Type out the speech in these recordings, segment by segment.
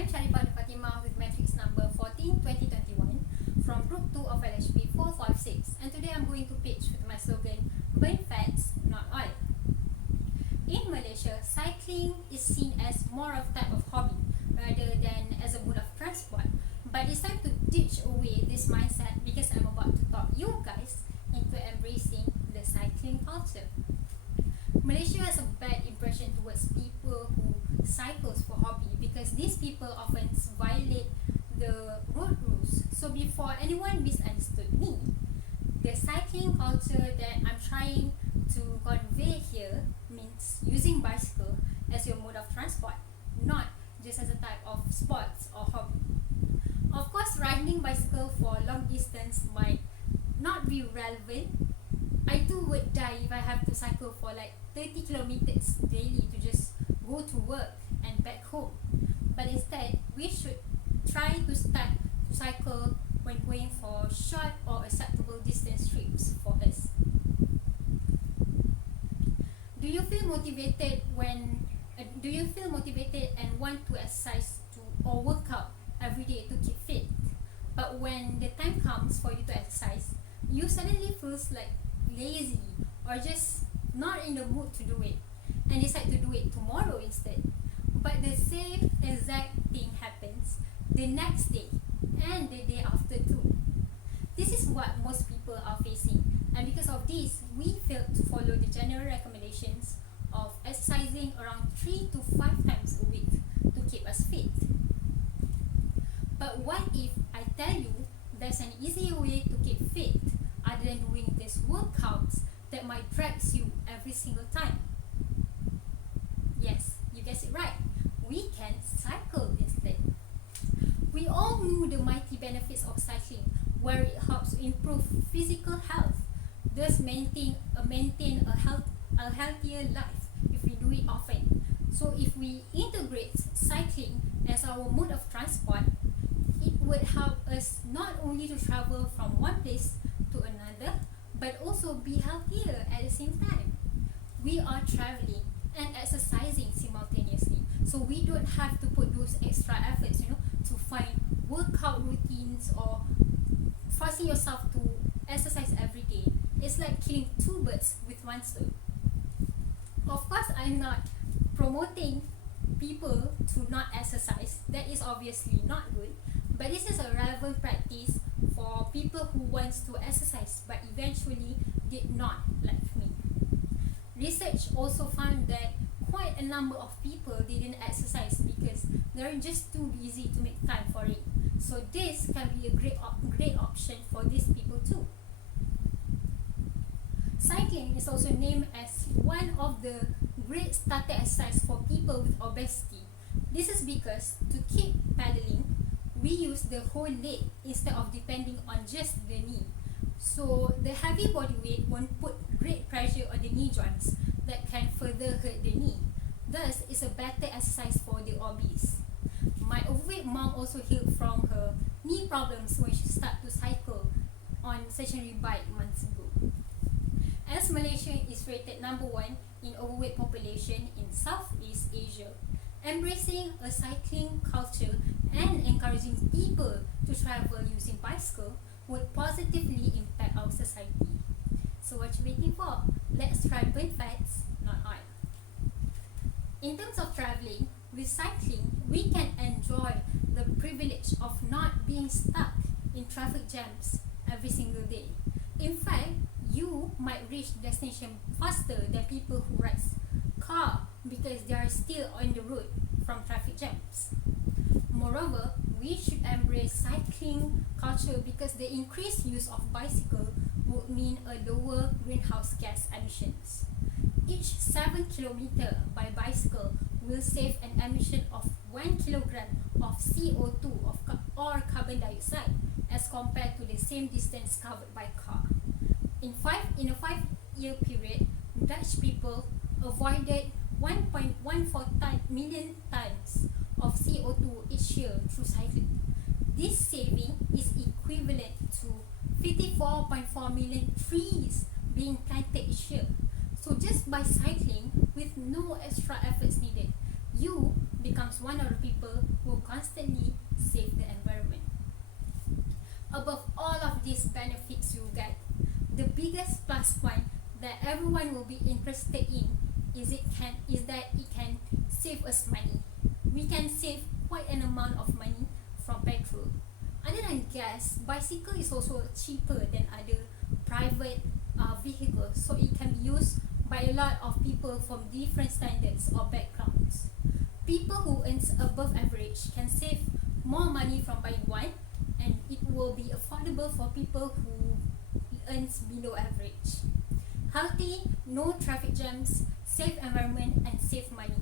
I'm Sharifah Fatima with matrix number 14-2021 from group 2 of LHP456, and today I'm going to pitch with my slogan, burn fats, not oil. In Malaysia, cycling is seen as more of type of hobby rather than as a mode of transport, but it's time to ditch away this mindset because I'm about to talk you guys into embracing the cycling culture. Malaysia has a bad impression towards people who cycles for hobby because these people often violate the road rules. So before anyone misunderstood me, the cycling culture that I'm trying to convey here means using bicycle as your mode of transport, not just as a type of sports or hobby. Of course, riding bicycle for long distance might not be relevant. I too would die if I have to cycle for like 30 kilometers daily to just go to work and back home. But instead, we should try to start to cycle when going for short or acceptable distance trips for us. Do you feel motivated and want to exercise or work out every day to keep fit? But when the time comes for you to exercise, you suddenly feels like lazy or just not in the mood to do it and decide to do it tomorrow instead. But the same exact thing happens the next day and the day after too. This is what most people are facing, and because of this, we failed to follow the general recommendations of exercising around 3 to 5 times a week to keep us fit. But what if I tell you there's an easier way to keep fit other than doing these workouts that might drag you every single time? Yes, you guessed it right. We can cycle instead. We all know the mighty benefits of cycling, where it helps improve physical health, thus maintain a healthier life if we do it often. So if we integrate cycling as our mode of transport, it would help us not only to travel from one place to another, but also be healthier at the same time. We are traveling and exercising simultaneously, so we don't have to put those extra efforts, to find workout routines or forcing yourself to exercise every day. It's like killing two birds with one stone. Of course, I'm not promoting people to not exercise. That is obviously not good, but this is a relevant practice for people who wants to exercise but eventually did not, like me. Research also found that quite a number of people didn't exercise because they're just too busy to make time for it. So this can be a great option for these people too. Cycling is also named as one of the great starter exercise for people with obesity. This is because to keep pedaling, we use the whole leg instead of depending on just the knee. So the heavy body weight won't put great pressure on the knee joints that can further hurt the knee. Thus, it's a better exercise for the obese. My overweight mom also healed from her knee problems when she started to cycle on stationary bike months ago. As Malaysia is rated number 1 in overweight population in Southeast Asia, embracing a cycling culture and encouraging people to travel using bicycle would positively impact our society. So what you waiting for? Let's try burn fats, not oil. In terms of traveling, with cycling, we can enjoy the privilege of not being stuck in traffic jams every single day. In fact, you might reach destination faster than people who ride car because they are still on the road from traffic jams. Moreover, we should embrace cycling culture because the increased use of bicycle would mean a lower greenhouse gas emissions. Each 7 km by bicycle will save an emission of 1 kilogram of CO2 or carbon dioxide as compared to the same distance covered by car. In a 5-year period, Dutch people avoided 1.14 million tons of CO2 each year through cycling. This saving is equivalent to 54.4 million trees being planted each year. So just by cycling with no extra efforts needed, you become becomes one of the people who constantly save the environment. Above all of these benefits you get, the biggest plus point that everyone will be interested in is that it can save us money. We can save quite an amount of money from petrol. Other than gas, bicycle is also cheaper than other private vehicles, so it can be used by a lot of people from different standards or backgrounds. People who earn above average can save more money from buying one, and it will be affordable for people who earns below average. Healthy, no traffic jams, safe environment, and save money.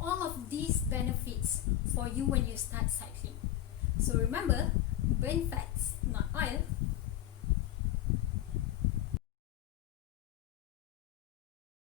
All of these benefits for you when you start cycling. So remember, burn fats, not oil.